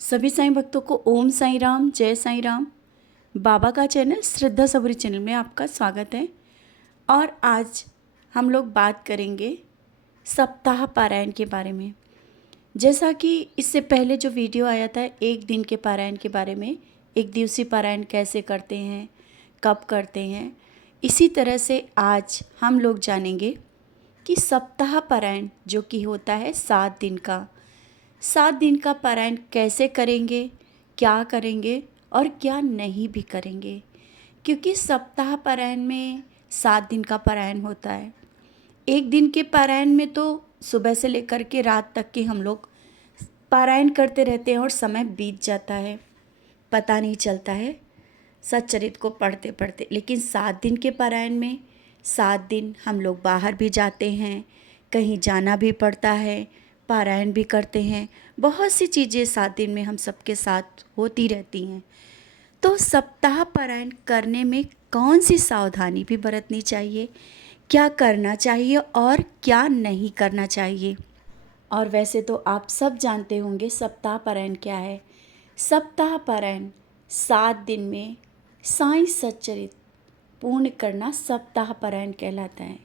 सभी साईं भक्तों को ओम साईं राम, जय साईं राम। बाबा का चैनल श्रद्धा सबरी चैनल में आपका स्वागत है। और आज हम लोग बात करेंगे सप्ताह पारायण के बारे में। जैसा कि इससे पहले जो वीडियो आया था एक दिन के पारायण के बारे में, एक दिवसीय पारायण कैसे करते हैं, कब करते हैं, इसी तरह से आज हम लोग जानेंगे कि सप्ताह पारायण जो कि होता है 7 दिन का पारायण कैसे करेंगे, क्या करेंगे और क्या नहीं भी करेंगे। क्योंकि सप्ताह पारायण में 7 दिन का पारायण होता है। एक दिन के पारायण में तो सुबह से लेकर के रात तक के हम लोग पारायण करते रहते हैं और समय बीत जाता है, पता नहीं चलता है सच्चरित को पढ़ते पढ़ते। लेकिन 7 दिन के पारायण में 7 दिन हम लोग बाहर भी जाते हैं, कहीं जाना भी पड़ता है, पारायण भी करते हैं। बहुत सी चीज़ें 7 दिन में हम सबके साथ होती रहती हैं। तो सप्ताह पारायण करने में कौन सी सावधानी भी बरतनी चाहिए, क्या करना चाहिए और क्या नहीं करना चाहिए। और वैसे तो आप सब जानते होंगे सप्ताह पारायण क्या है। सप्ताह पारायण 7 दिन में साईं सच्चरित पूर्ण करना सप्ताह पारायण कहलाता है।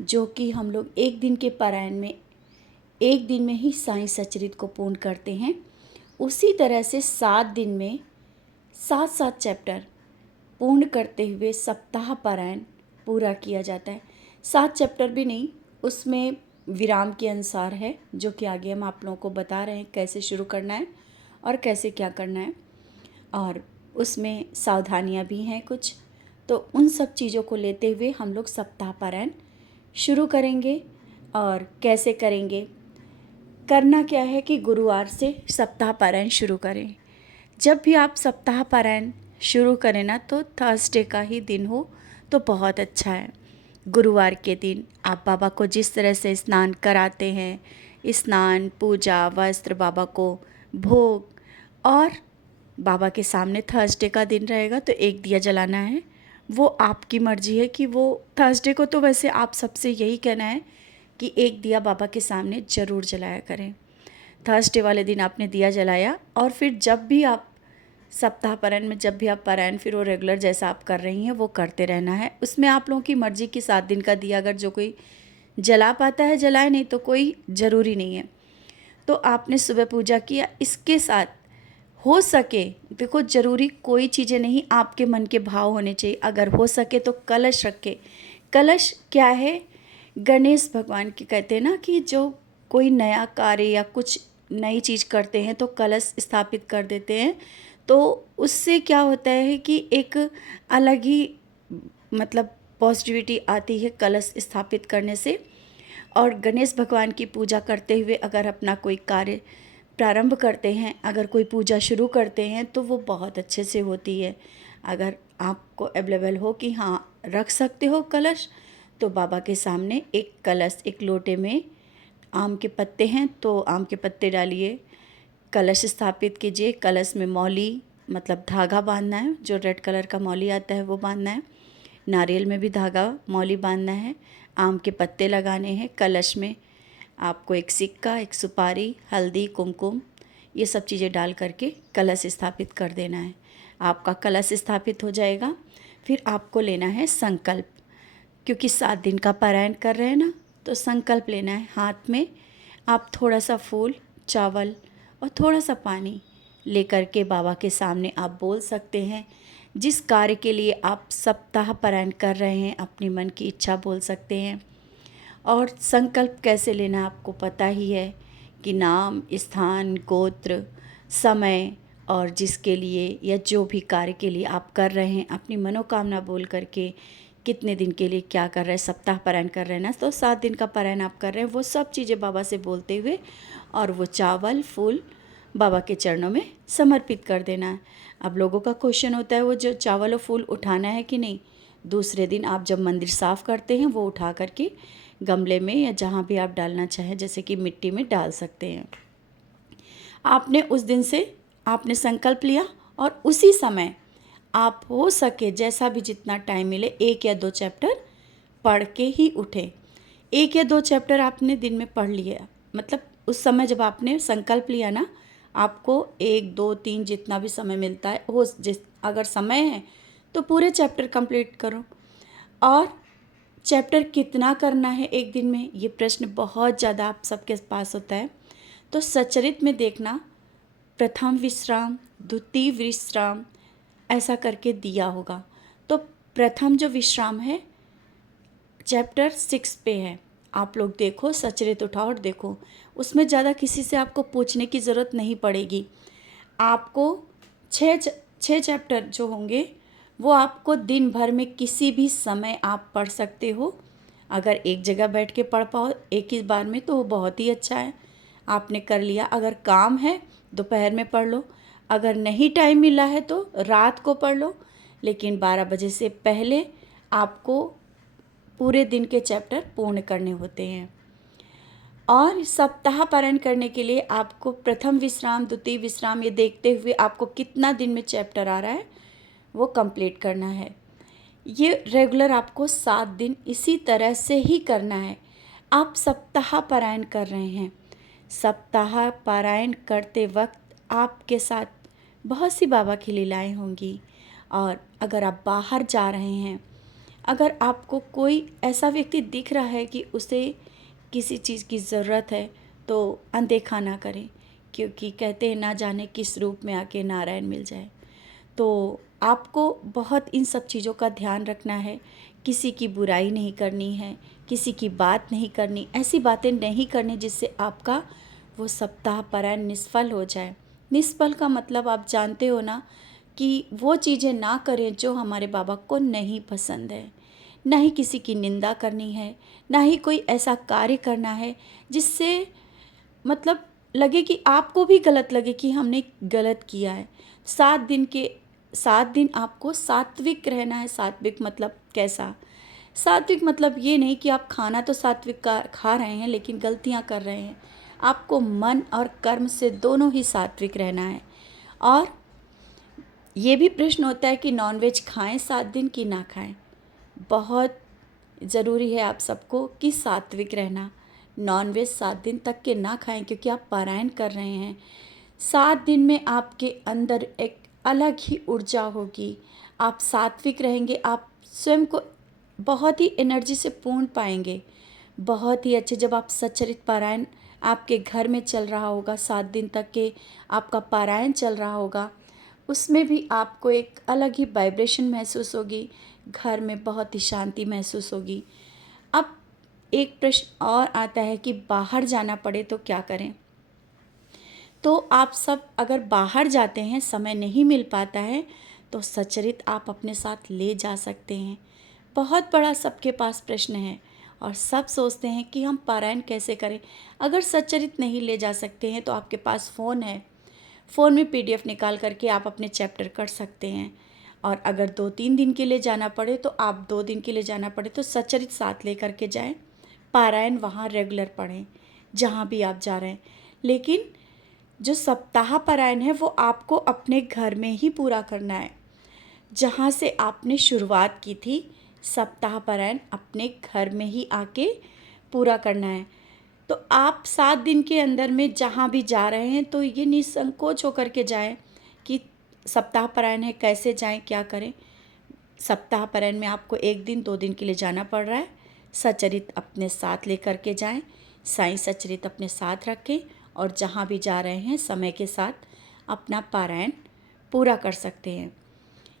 जो कि हम लोग एक दिन के पारायण में एक दिन में ही साईं सच्चरित को पूर्ण करते हैं। उसी तरह से 7 दिन में 7 चैप्टर पूर्ण करते हुए सप्ताह पारायण पूरा किया जाता है। 7 चैप्टर भी नहीं, उसमें विराम के अनुसार है, जो कि आगे हम आप लोगों को बता रहे हैं कैसे शुरू करना है और कैसे क्या करना है। और उसमें सावधानियां भी हैं कुछ। तो उन सब चीज़ों को लेते हुए हम लोग सप्ताह पारायण शुरू करेंगे। और कैसे करेंगे, करना क्या है कि गुरुवार से सप्ताह पारायण शुरू करें। जब भी आप सप्ताह पारायण शुरू करें ना, तो थर्सडे का ही दिन हो तो बहुत अच्छा है। गुरुवार के दिन आप बाबा को जिस तरह से स्नान कराते हैं, स्नान, पूजा, वस्त्र, बाबा को भोग, और बाबा के सामने थर्सडे का दिन रहेगा तो एक दिया जलाना है। वो आपकी मर्ज़ी है कि वो थर्सडे को, तो वैसे आप सबसे यही कहना है कि एक दिया बाबा के सामने ज़रूर जलाया करें। थर्सडे वाले दिन आपने दिया जलाया, और फिर जब भी आप सप्ताह पारायण में जब भी आप पारायण फिर वो रेगुलर जैसा आप कर रही हैं वो करते रहना है। उसमें आप लोगों की मर्ज़ी कि 7 दिन का दिया अगर जो कोई जला पाता है जलाए, नहीं तो कोई ज़रूरी नहीं है। तो आपने सुबह पूजा किया, इसके साथ हो सके, देखो ज़रूरी कोई चीज़ें नहीं, आपके मन के भाव होने चाहिए। अगर हो सके तो कलश रखे। कलश क्या है, गणेश भगवान के कहते हैं ना कि जो कोई नया कार्य या कुछ नई चीज़ करते हैं तो कलश स्थापित कर देते हैं। तो उससे क्या होता है कि एक अलग ही मतलब पॉजिटिविटी आती है कलश स्थापित करने से। और गणेश भगवान की पूजा करते हुए अगर अपना कोई कार्य प्रारंभ करते हैं, अगर कोई पूजा शुरू करते हैं तो वो बहुत अच्छे से होती है। अगर आपको अवेलेबल हो कि हाँ रख सकते हो कलश, तो बाबा के सामने एक कलश, एक लोटे में आम के पत्ते हैं तो आम के पत्ते डालिए, कलश स्थापित कीजिए। कलश में मौली मतलब धागा बांधना है, जो रेड कलर का मौली आता है वो बांधना है। नारियल में भी धागा मौली बांधना है। आम के पत्ते लगाने हैं। कलश में आपको एक सिक्का, एक सुपारी, हल्दी, कुमकुम, ये सब चीज़ें डाल करके कलश स्थापित कर देना है। आपका कलश स्थापित हो जाएगा। फिर आपको लेना है संकल्प। क्योंकि 7 दिन का पारायण कर रहे हैं ना, तो संकल्प लेना है। हाथ में आप थोड़ा सा फूल, चावल और थोड़ा सा पानी लेकर के बाबा के सामने आप बोल सकते हैं। जिस कार्य के लिए आप सप्ताह पारायण कर रहे हैं, अपनी मन की इच्छा बोल सकते हैं। और संकल्प कैसे लेना आपको पता ही है कि नाम, स्थान, गोत्र, समय और जिसके लिए या जो भी कार्य के लिए आप कर रहे हैं, अपनी मनोकामना बोल करके कितने दिन के लिए क्या कर रहे हैं, सप्ताह पारायण कर रहे हैं ना, तो 7 दिन का पारायण आप कर रहे हैं, वो सब चीज़ें बाबा से बोलते हुए और वो चावल, फूल बाबा के चरणों में समर्पित कर देना है। अब लोगों का क्वेश्चन होता है वो जो चावल और फूल उठाना है कि नहीं। दूसरे दिन आप जब मंदिर साफ़ करते हैं वो उठा करके गमले में या जहाँ भी आप डालना चाहें, जैसे कि मिट्टी में डाल सकते हैं। आपने उस दिन से आपने संकल्प लिया और उसी समय आप हो सके जैसा भी जितना टाइम मिले 1 या 2 चैप्टर पढ़ के ही उठें। 1 या 2 चैप्टर आपने दिन में पढ़ लिया, मतलब उस समय जब आपने संकल्प लिया ना, आपको 1, 2, 3 जितना भी समय मिलता है वो अगर समय है तो पूरे चैप्टर कंप्लीट करो। और चैप्टर कितना करना है एक दिन में, ये प्रश्न बहुत ज़्यादा आप सबके पास होता है। तो सच्चरित में देखना, प्रथम विश्राम, द्वितीय विश्राम ऐसा करके दिया होगा। तो प्रथम जो विश्राम है चैप्टर 6 पे है, आप लोग देखो, सच्चरित उठाओ और देखो। उसमें ज़्यादा किसी से आपको पूछने की ज़रूरत नहीं पड़ेगी। आपको छः चैप्टर जो होंगे वो आपको दिन भर में किसी भी समय आप पढ़ सकते हो। अगर एक जगह बैठ के पढ़ पाओ एक ही बार में तो वो बहुत ही अच्छा है, आपने कर लिया। अगर काम है दोपहर में पढ़ लो, अगर नहीं टाइम मिला है तो रात को पढ़ लो, लेकिन 12 बजे से पहले आपको पूरे दिन के चैप्टर पूर्ण करने होते हैं। और सप्ताह पारायण करने के लिए आपको प्रथम विश्राम, द्वितीय विश्राम ये देखते हुए आपको कितना दिन में चैप्टर आ रहा है वो कंप्लीट करना है। ये रेगुलर आपको 7 दिन इसी तरह से ही करना है। आप सप्ताह पारायण कर रहे हैं, सप्ताह पारायण करते वक्त आपके साथ बहुत सी बाबा की लीलाएं होंगी। और अगर आप बाहर जा रहे हैं, अगर आपको कोई ऐसा व्यक्ति दिख रहा है कि उसे किसी चीज़ की ज़रूरत है तो अनदेखा ना करें, क्योंकि कहते हैं ना जाने किस रूप में आके नारायण मिल जाए। तो आपको बहुत इन सब चीज़ों का ध्यान रखना है। किसी की बुराई नहीं करनी है, किसी की बात नहीं करनी, ऐसी बातें नहीं करनी जिससे आपका वो सप्ताह पारायण निष्फल हो जाए। निष्फल का मतलब आप जानते हो ना, कि वो चीज़ें ना करें जो हमारे बाबा को नहीं पसंद है। ना ही किसी की निंदा करनी है, ना ही कोई ऐसा कार्य करना है जिससे मतलब लगे कि आपको भी गलत लगे कि हमने गलत किया है। 7 दिन आपको सात्विक रहना है। सात्विक मतलब कैसा? सात्विक मतलब ये नहीं कि आप खाना तो सात्विक का खा रहे हैं लेकिन गलतियाँ कर रहे हैं। आपको मन और कर्म से दोनों ही सात्विक रहना है। और ये भी प्रश्न होता है कि नॉनवेज खाएं 7 दिन कि ना खाएं। बहुत ज़रूरी है आप सबको कि सात्विक रहना। नॉनवेज 7 दिन तक के ना खाएं, क्योंकि आप पारायण कर रहे हैं। 7 दिन में आपके अंदर एक अलग ही ऊर्जा होगी। आप सात्विक रहेंगे, आप स्वयं को बहुत ही एनर्जी से पूर्ण पाएंगे। बहुत ही अच्छे, जब आप सच्चरित पारायण आपके घर में चल रहा होगा, 7 दिन तक के आपका पारायण चल रहा होगा, उसमें भी आपको एक अलग ही वाइब्रेशन महसूस होगी, घर में बहुत ही शांति महसूस होगी। अब एक प्रश्न और आता है कि बाहर जाना पड़े तो क्या करें? तो आप सब अगर बाहर जाते हैं, समय नहीं मिल पाता है, तो सच्चरित आप अपने साथ ले जा सकते हैं। बहुत बड़ा सबके पास प्रश्न है और सब सोचते हैं कि हम पारायण कैसे करें। अगर सच्चरित नहीं ले जा सकते हैं तो आपके पास फ़ोन है, फ़ोन में PDF निकाल करके आप अपने चैप्टर कर सकते हैं। और अगर 2-3 दिन के लिए जाना पड़े तो आप 2 दिन के लिए जाना पड़े तो सच्चरित साथ ले करके जाएं, पारायण वहाँ रेगुलर पढ़ें जहाँ भी आप जा रहे हैं। लेकिन जो सप्ताह पारायण है वो आपको अपने घर में ही पूरा करना है। जहाँ से आपने शुरुआत की थी, सप्ताह पारायण अपने घर में ही आके पूरा करना है। तो आप 7 दिन के अंदर में जहाँ भी जा रहे हैं तो ये निसंकोच होकर के जाएं कि सप्ताह पारायण है, कैसे जाएं, क्या करें। सप्ताह पारायण में आपको 1 दिन 2 दिन के लिए जाना पड़ रहा है, सच्चरित अपने साथ लेकर के जाएं, साईं सच्चरित अपने साथ रखें और जहाँ भी जा रहे हैं समय के साथ अपना पारायण पूरा कर सकते हैं।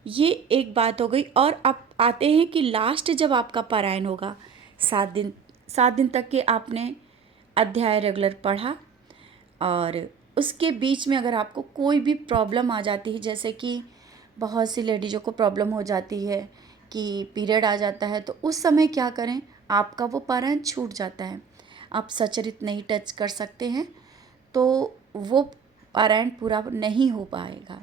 ये एक बात हो गई। और अब आते हैं कि लास्ट जब आपका पारायण होगा, 7 दिन तक के आपने अध्याय रेगुलर पढ़ा और उसके बीच में अगर आपको कोई भी प्रॉब्लम आ जाती है, जैसे कि बहुत सी लेडीज़ों को प्रॉब्लम हो जाती है कि पीरियड आ जाता है, तो उस समय क्या करें? आपका वो पारायण छूट जाता है, आप सच्चरित नहीं टच कर सकते हैं, तो वो पारायण पूरा नहीं हो पाएगा।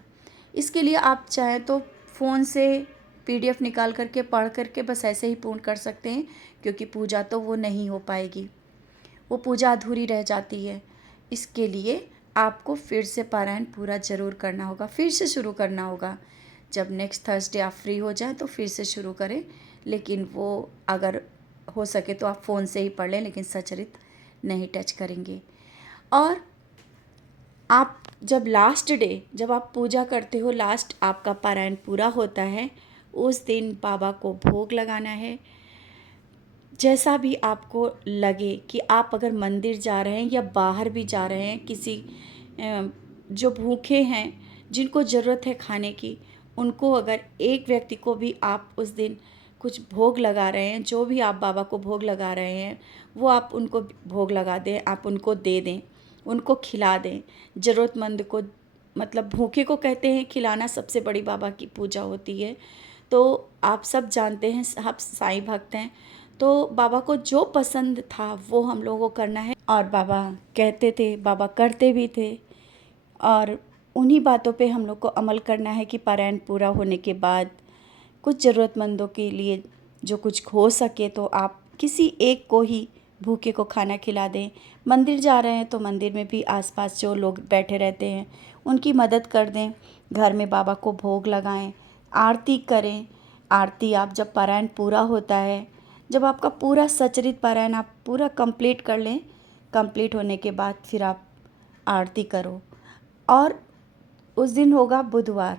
इसके लिए आप चाहें तो फ़ोन से PDF निकाल करके पढ़ करके बस ऐसे ही पूर्ण कर सकते हैं, क्योंकि पूजा तो वो नहीं हो पाएगी, वो पूजा अधूरी रह जाती है। इसके लिए आपको फिर से पारायण पूरा ज़रूर करना होगा, फिर से शुरू करना होगा। जब नेक्स्ट थर्सडे आप फ्री हो जाएं तो फिर से शुरू करें, लेकिन वो अगर हो सके तो आप फ़ोन से ही पढ़ लें, लेकिन सच्चरित नहीं टच करेंगे। और आप जब लास्ट डे, जब आप पूजा करते हो, लास्ट आपका पारायण पूरा होता है, उस दिन बाबा को भोग लगाना है। जैसा भी आपको लगे कि आप अगर मंदिर जा रहे हैं या बाहर भी जा रहे हैं, किसी जो भूखे हैं, जिनको ज़रूरत है खाने की, उनको अगर एक व्यक्ति को भी आप उस दिन कुछ भोग लगा रहे हैं, जो भी आप बाबा को भोग लगा रहे हैं, वो आप उनको भोग लगा दें, आप उनको दे दें, उनको खिला दें। ज़रूरतमंद को, मतलब भूखे को कहते हैं खिलाना सबसे बड़ी बाबा की पूजा होती है। तो आप सब जानते हैं, आप साईं भक्त हैं, तो बाबा को जो पसंद था वो हम लोगों को करना है। और बाबा कहते थे, बाबा करते भी थे, और उन्हीं बातों पे हम लोग को अमल करना है कि पारायण पूरा होने के बाद कुछ ज़रूरतमंदों के लिए जो कुछ हो सके तो आप किसी एक को ही भूखे को खाना खिला दें। मंदिर जा रहे हैं तो मंदिर में भी आसपास जो लोग बैठे रहते हैं उनकी मदद कर दें। घर में बाबा को भोग लगाएं, आरती करें। आरती आप जब पारायण पूरा होता है, जब आपका पूरा सचरित पारायण आप पूरा कंप्लीट कर लें, कंप्लीट होने के बाद फिर आप आरती करो। और उस दिन होगा बुधवार,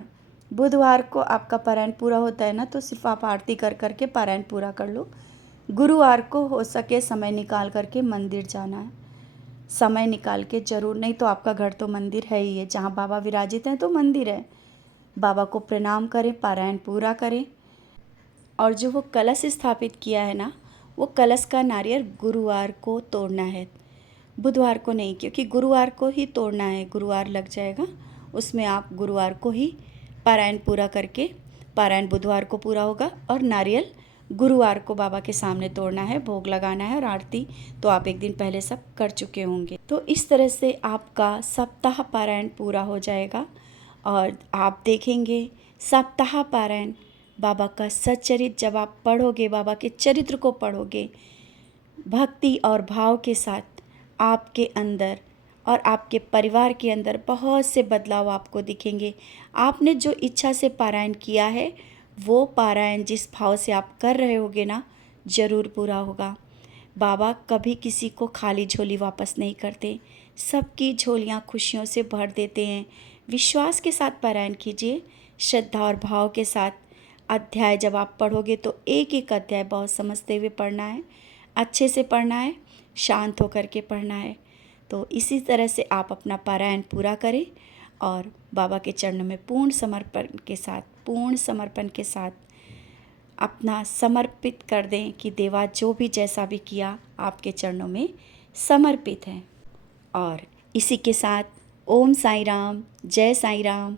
बुधवार को आपका पारायण पूरा होता है ना, तो सिर्फ आप आरती कर कर के पारायण पूरा कर लो। गुरुवार को हो सके समय निकाल कर के मंदिर जाना है, समय निकाल के ज़रूर, नहीं तो आपका घर तो मंदिर है ही है, जहाँ बाबा विराजित हैं तो मंदिर है। बाबा को प्रणाम करें, पारायण पूरा करें। और जो वो कलश स्थापित किया है ना, वो कलश का नारियल गुरुवार को तोड़ना है, बुधवार को नहीं, क्योंकि गुरुवार को ही तोड़ना है, गुरुवार लग जाएगा उसमें। आप गुरुवार को ही पारायण पूरा करके, पारायण बुधवार को पूरा होगा और नारियल गुरुवार को बाबा के सामने तोड़ना है, भोग लगाना है। और आरती तो आप एक दिन पहले सब कर चुके होंगे। तो इस तरह से आपका सप्ताह पारायण पूरा हो जाएगा और आप देखेंगे सप्ताह पारायण बाबा का सच्चरित जब आप पढ़ोगे, बाबा के चरित्र को पढ़ोगे भक्ति और भाव के साथ, आपके अंदर और आपके परिवार के अंदर बहुत से बदलाव आपको दिखेंगे। आपने जो इच्छा से पारायण किया है, वो पारायण जिस भाव से आप कर रहे होगे ना, ज़रूर पूरा होगा। बाबा कभी किसी को खाली झोली वापस नहीं करते, सबकी झोलियाँ खुशियों से भर देते हैं। विश्वास के साथ पारायण कीजिए, श्रद्धा और भाव के साथ। अध्याय जब आप पढ़ोगे तो एक एक अध्याय बहुत समझते हुए पढ़ना है, अच्छे से पढ़ना है, शांत होकर के पढ़ना है। तो इसी तरह से आप अपना पारायण पूरा करें और बाबा के चरणों में पूर्ण समर्पण के साथ अपना समर्पित कर दें कि देवा जो भी जैसा भी किया आपके चरणों में समर्पित है। और इसी के साथ ओम साईं राम, जय साईं राम।